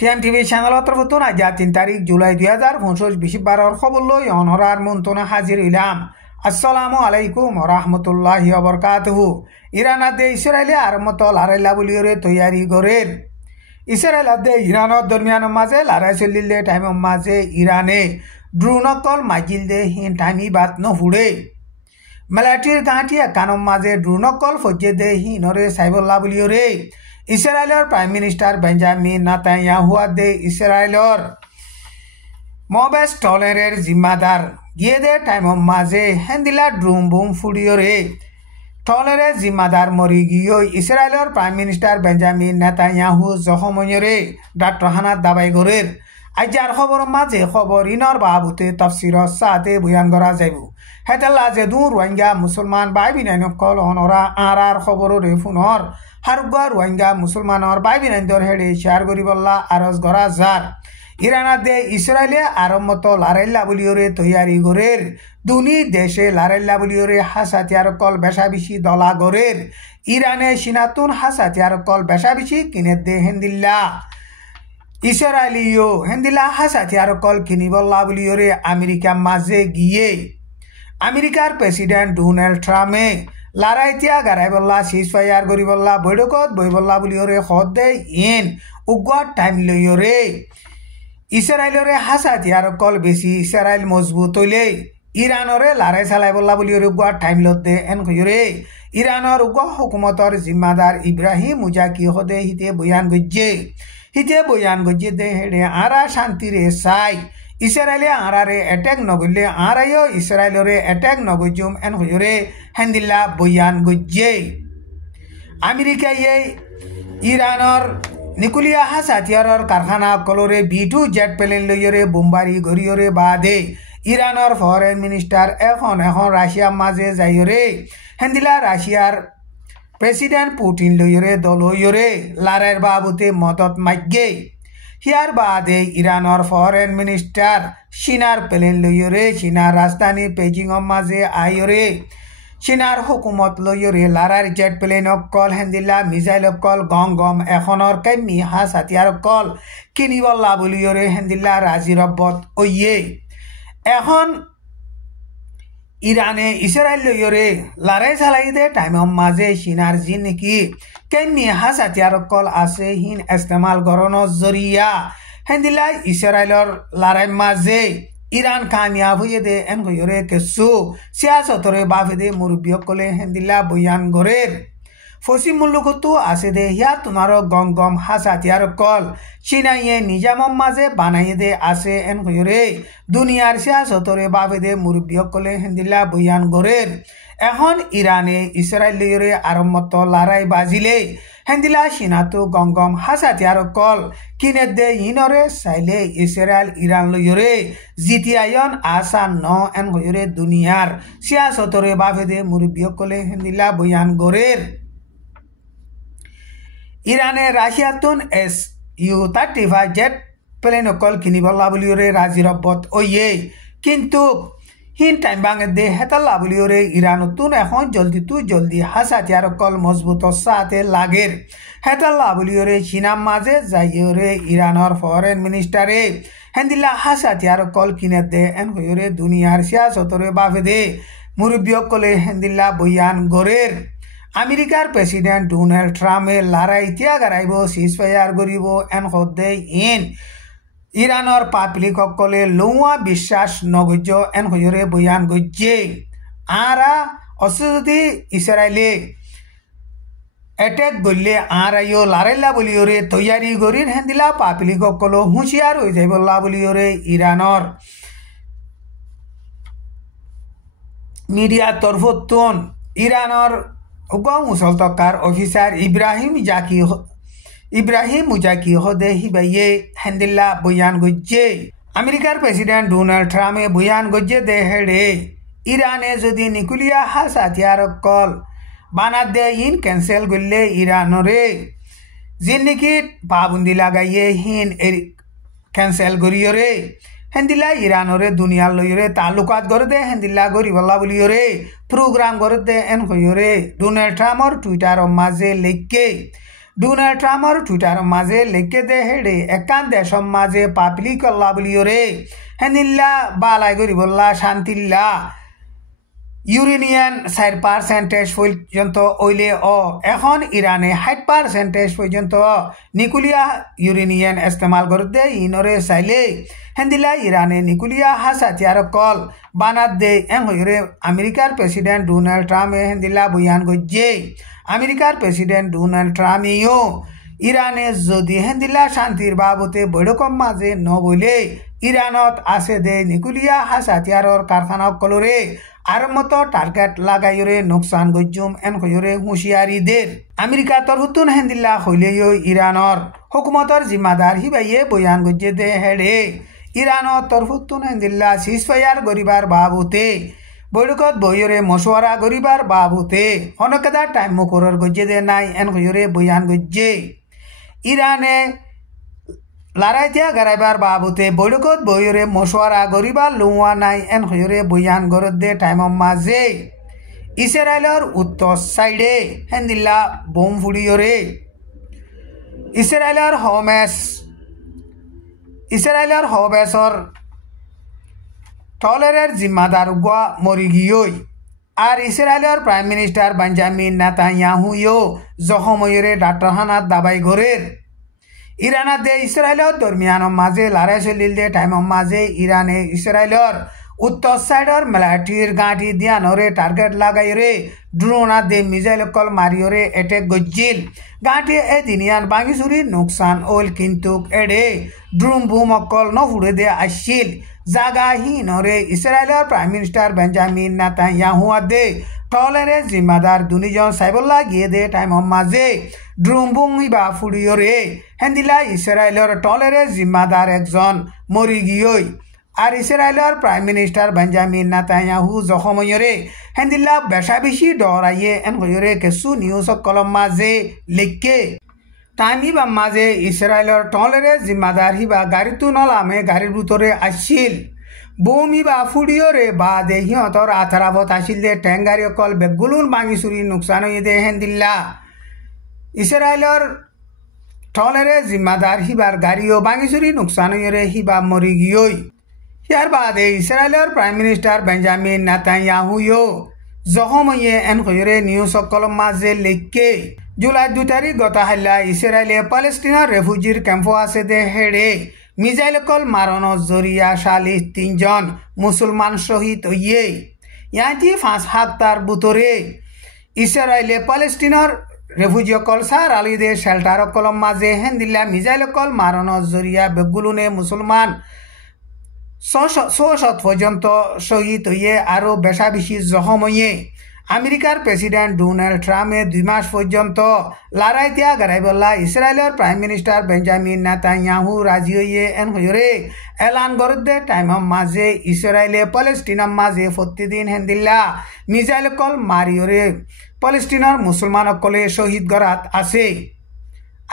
টিএমটিভি চ্যানেলত তরফতুন আজ 3 তারিখ জুলাই 2025 বিশিবারর খবর লই অনরার মন্তনা হাজির ইলাম। আসসালামু আলাইকুম রহমতুল্লাহি ওয়া বারাকাতুহু। ইরানাতে ইসরায়েলে আরমত লারাইলা বলিওরে তৈয়ারি গরের। ইসরায়েলাতে ইরানত দরমিয়ান মাঝে লারাই চলিলে টাইম মাঝে ইরানে ড্রোনকল মাজিল দে হিন টাইমি বাত নহুড়ে। মেলাটির গাঁটি একানম মাঝে ড্রোনকল ফজে দে হিনরে সাইবল্লা বলিওরে। ইসরায়েলের প্রাইম মিনিস্টার বেঞ্জামিন নেতানিয়াহু দে ইসরায়েলের মবেস টলেরের জিম্মাদার গিয়ে দে টাইম মাঝে হেন্দিলা ড্রোন বুম ফুড়িওরে। টলেরের জিম্মাদার মরি গিয়ে ইসরায়েলের প্রাইম মিনিস্টার বেঞ্জামিন নেতানিয়াহু জখমরে ডাক্তার হানাত দাবাই গরের। আইজার খবর মাঝে খবর ইনর বাবুতে তফসির সাথে বয়ান করা যাইব। হেতেলা যে দূর রোহিঙ্গা মুসলমান বাই বিনাইন কল অনরা আর খবর রে ফুনর হারুগা রোহিঙ্গা মুসলমানর বাই বিনাইন্দর হেডে শেয়ার করিবল্লা আরজ করা যার। ইরানাতে ইসরায়েলে আরম্মত লারাইল্লা বলিওরে তৈয়ারি গরের। দুনি দেশে লারাইল্লা বলিওরে হাসাতিয়ার কল বেশাবিশি দলা গরের। ইরানে সিনাতুন হাসাতিয়ার কল বেশাবিশি কিনে দে হেন্দিল্লা। ইসরায়েলিও হেন্দিলা হাসাতিয়ার কল কিনিবল্লা বলিওরে আমেরিকা মাঝে গিয়ে আমেরিকার প্রেসিডেন্ট ডোনাল্ড ট্রাম্পে লারাইতিয়া গারাইবল্লা সিজফায়ার গরিবল্লা বৈঠকত বইবল্লা বলিওরে খদ দে ইন উগ্র টাইম লইয়রে। ইসরায়েলরে হাসাতিয়ার কল বেশি ইসরায়েল মজবুত হইলে ইরানরে লারাই চালাইবল্লা বলিওরে উগ্র টাইম লতে এন কইরে। ইরানর উগ্র হুকুমতর জিম্মাদার ইব্রাহিম মুজাকি হদে হিতে বয়ান গজ্জে দে হেডে আরা শান্তিরে চাই ইসরায়েলে আরারে অ্যাটাক নগরলে আরাইও ইসরায়েলরে অ্যাটাক নগজুম এন হইরে হেন্দিল্লা বয়ান গজ্জে। আমেরিকায় ইরানর নিকুলিয়া হাসাতিয়ারর কারখানা কলরে B2 জেট প্লেন লইয়রে বোমবারি গরিয়রে বাদে ইরানর ফরেন মিনিস্টার এখন রাশিয়ার মাঝে যাইয়রে হেন্দিলা রাশিয়ার প্রেসিডেন্ট পুটিন লইয়রে দলইয়রে লারের বাবুতে মদত মাগ্যে। হিয়ার বাদে ইরানর ফরেন মিনিস্টার চীনার প্লেন লইয়রে চীনার রাজধানী বেজিং মাঝে আইয়রে। চীনার হুকুমত লইয়রে লারার জেট প্লেন কল হেন্দিল্লা মিসাইল কল গম গম এখনর কেমি হাস হাতিয়ার কল কিনিবল্লা বলিয়রে হেন্দিল্লা রাজি রব্বত ওইয়ে। এখন ইরানে ইসরায়েল লইয়রে লারাই চালাই দে টাইম মাঝে চীনার যি নেকি কেমি হাস হাতিয়ার কল আছে হিন ইস্তেমাল গরণর জরিয়া হেন্দিল্লা ইসরায়েলর লারাই মাঝে ইরান কামিয়াব হয়ে দে এন কইরে কেসু সিয়াসতরে বাফে দে মুরব্বিয় কলে হেন্দিল্লা বয়ান গরের। ফসিম মুল্লুকতো আছে দে হিয়া তোমার গম গম হাসাতিয়ার কল চীনাইয়ে নিজাম মাঝে বানাই দে আছে এন কইরে দুনিয়ার সিয়াসতরে বাফে দে মুরব্বিয় কলে হেন্দিল্লা বয়ান গরের। এখন ইরানে ইসরায়েল লইরে আরম্মত লারাই বাজিলে হেন্দিলা সিনাতো গম হাসাতিয়ার কল কিনে দে ইনরে চাইলে ইসরায়েল ইরান লইরে জিতিয়ায়ন আসা ন এন হইরে দুনিয়ার সিয়াসতরে বাফে দে মুরব্বিয় কলে হেন্দিলা বয়ান গরের। ইরানে রাশিয়াতুন Su-35 জেট প্লেন কল কিনিবল্লা বলিওরে রাজি রব্বত ওইয়ে। কিন্তু হিন টাইম বাঙে দে হেতাল্লা বলিওরে ইরানতুন এখন জলদি হাসাতিয়ার কল মজবুত সাথে লাগের। হেতাল্লা বলিওরে চীনার মাঝে যাইয়রে ইরানর ফরেন মিনিস্টারে হেন্দিল্লা হাসাতিয়ার কল কিনে দে এন হইরে দুনিয়ার সিয়াসতরে বাফে দে মুরব্বিয় কলে হেন্দিল্লা বয়ান গরের। আমেরিকার প্রেসিডেন্ট ডোনাল্ড ট্রাম্পে লারাই তিয়া গারাইব সিজফায়ার গরিব এন হদে ইন ইরানর পাবলিক কলে লৌয়া বিশ্বাস নগজ্য এন হইরে বয়ান গজ্জে। আরা অসুদি ইসরায়েলে অ্যাটাক গড়লে আরাইও লারাইল্লা বলিওরে তৈয়ারি গরির হেন্দিলা পাবলিক কলো হুঁশিয়ার হয়ে যাইবল্লা বলিওরে ইরানর মিডিয়া তরফতুন ইরানর মুসলতকার অফিসার ইব্রাহিম মুজাকি হদে হিবাইয়ে হেন্দিল্লা বয়ান গজ্জে। আমেরিকার প্রেসিডেন্ট ডোনাল্ড ট্রাম্পে বয়ান গজ্জে দে হেডে ইরানে যদি নিকুলিয়া হাস হাতিয়ার কল বানা দে ইন ক্যান্সেল করলে ইরানরে যে নাকি পাবন্দি লাগাইয়ে হিন ক্যান্সেল করিয়রে হেন্দিলা ইরানরে দুনিয়ার লইরে তালুকাত করে দে হেন্দিল্লা গরিবল্লা বলিয়রে প্রোগ্রাম করে দে এন কইরে ডোনাল্ড ট্রাম্পর টুইটার মাঝে লেখকে ডোনাল্ড ট্রাম্পর টুইটার মাঝে লিখে দে হেডে একান দেশম মাঝে পাবলিক আল্লাহ বলিওরে হেনিল্লা বালাই গরিবল্লা শান্তিল্লা ইউরেনিয়ান 4% পর্যন্ত ওইলে এখন ইরানে 60% পর্যন্ত নিকুলিয়া ইউরেনিয়ান ইস্তেমাল করতে ইনরে চাইলে হেন্দিলা ইরানে নিকুলিয়া হাসাতিয়ার কল বানাত দে হইরে আমেরিকার প্রেসিডেন্ট ডোনাল্ড ট্রাম্পে হেন্দিলা বয়ান গজ্জে আমেরিকার প্রেসিডেন্ট ডোনাল্ড ট্রাম্পেও ইরানে যদি হেন্দিলা শান্তির বাবতে বৈঠকম মাঝে নবইলে ইরানত আছে দে নিকুলিয়া হাসাতিয়ারর কারখানা কলরে আর মতো টার্গেট লাগাইরে নোকসান গজ্জুম হইরে হুঁশিয়ারিদের আমেরিকা তরহুতুন হেন্দিল্লা হইলেও ইরানর হুকুমতর জিম্মাদার হিবাইয়ে বয়ান গজ্জে দে হেডে ইরানত তরহুতুন হেন্দিল্লা সিজফায়ার গরিবার বাবুতে বৈঠকত বইরে মশওয়ারা গরিবার বাবুতে অনেকদা টাইম মুকরর গজ্জে দে নাই হইরে বয়ান গজ্জে ইরানে লড়াইতিয়া গড়াইবার বাবুতে বৈঠকত বইরে মশওয়ারা গরিবার লুয়া নাই হইরে বয়ান গরত দে টাইম মাঝে ইসরায়েলর উত্তর সাইডে হেন্দিল্লা বোম ফুড়িয়রে ইসরায়েলর হবেসর টলেরের জিম্মাদার গুয়া মরি গিয়ই আর ইসরায়েলর প্রাইম মিনিস্টার বেঞ্জামিন নেতানিয়াহুও জখম হইরে ডাক্তারখানাত দাবাই ঘরের ইরানাত দে ইসরায়েলর দৰমিয়ানৰ মাঝে লড়াই চলিল দে টাইমৰ মাঝে ইরানে ইসরায়েলর উত্তর সাইডর মিলিটারির গাঁটি দিয়ানরে টার্গেট লাগাইরে ড্রোনা দে মিসাইল কল মারিয়রে এটেক গজ্জিল গাঁটি এ দিনিয়ান বাঙিচুরি নোকসান ওল কিন্তু এডে ড্রোন বুম অকল নফুড়ে দে আসছিল জাগাহীনরে ইসরায়েলর প্রাইম মিনিস্টার বেঞ্জামিন নেতানিয়াহু দে টলেরে জিম্মাদার দুনিজন সাইবল্লা গিয়ে দে টাইমৰ মাঝে ড্রোন বুম ইবা ফুড়িয়রে হেন্দিলা ইসরায়েলর টলেরে জিম্মাদার একজন মরি গিয়ই আর ইসরায়েলর প্রাইম মিনিস্টার বেঞ্জামিন নেতানিয়াহু জখম হইরে হেন্দিল্লা বেশা বেশি ডরাইয়ে হইরে কিছু নিউজ কলম মাঝে লিখকে টাইমি বা মাঝে ইসরায়েলর টলেরে জিম্মাদার হিবা গাড়িতো নলামে গাড়ির ভিতরে আসছিল বোম ইবা ফুড়িয়রে বা দে সিহঁতৰ আথারাবত আসিল দে টেঙ্গারি অকল বেগুলুন ভাঙি চুরি নোকসান হয়ে দে হেন্দিল্লা ইসরায়েলর টলেরে জিম্মাদার হিবার গাড়িও ভাঙি চুরি নোকসান হয়ে হিবা মরি গিয়ই ইয়ার বাদে ইসরায়েলর প্রাইম মিনিস্টার বেঞ্জামিন নেতানিয়াহুও জখম হয়ে হইরে নিউজ কলম মাঝে লিখকে জুলাই 2 তারিখ গত হাল্লা ইসরায়েলে পালেস্টিনার রেফিউজির ক্যাম্প আছে দে হেডে মিসাইল কল মারণর জরিয়া 3 জন মুসলমান শহীদ হইয়ে ইয়াতি 5 হাজার বুতরে ইসরায়েলে পালেস্টিনার রেফিউজি কল সার আলি দে শেল্টার কলম মাঝে হেন্দিল্লা মিসাইল কল মারণর জরিয়া বেগুলুনে মুসলমান 600 পর্যন্ত শহীদ হইয়ে আরো বেশা বেশি জখম হইয়ে আমেরিকার প্রেসিডেন্ট ডোনাল্ড ট্রাম্পে 2 মাস পর্যন্ত লড়াইতিয়া গড়াইবল্লা ইসরায়েলের প্রাইম মিনিস্টার বেঞ্জামিন নেতানিয়াহু রাজি হইয়ে হইরে এলান গরদে টাইমৰ মাঝে ইসরায়েলে পালেস্টিনার মাঝে প্রতিদিন হেন্দিল্লা মিসাইল কল মারিয়রে পালেস্টিনার মুসলমান সকলে শহীদ গড়াত আছে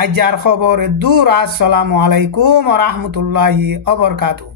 আজার খবর দূর। আসসালামু আলাইকুম ওয়া রাহমাতুল্লাহি ওয়া বারাকাতুহু।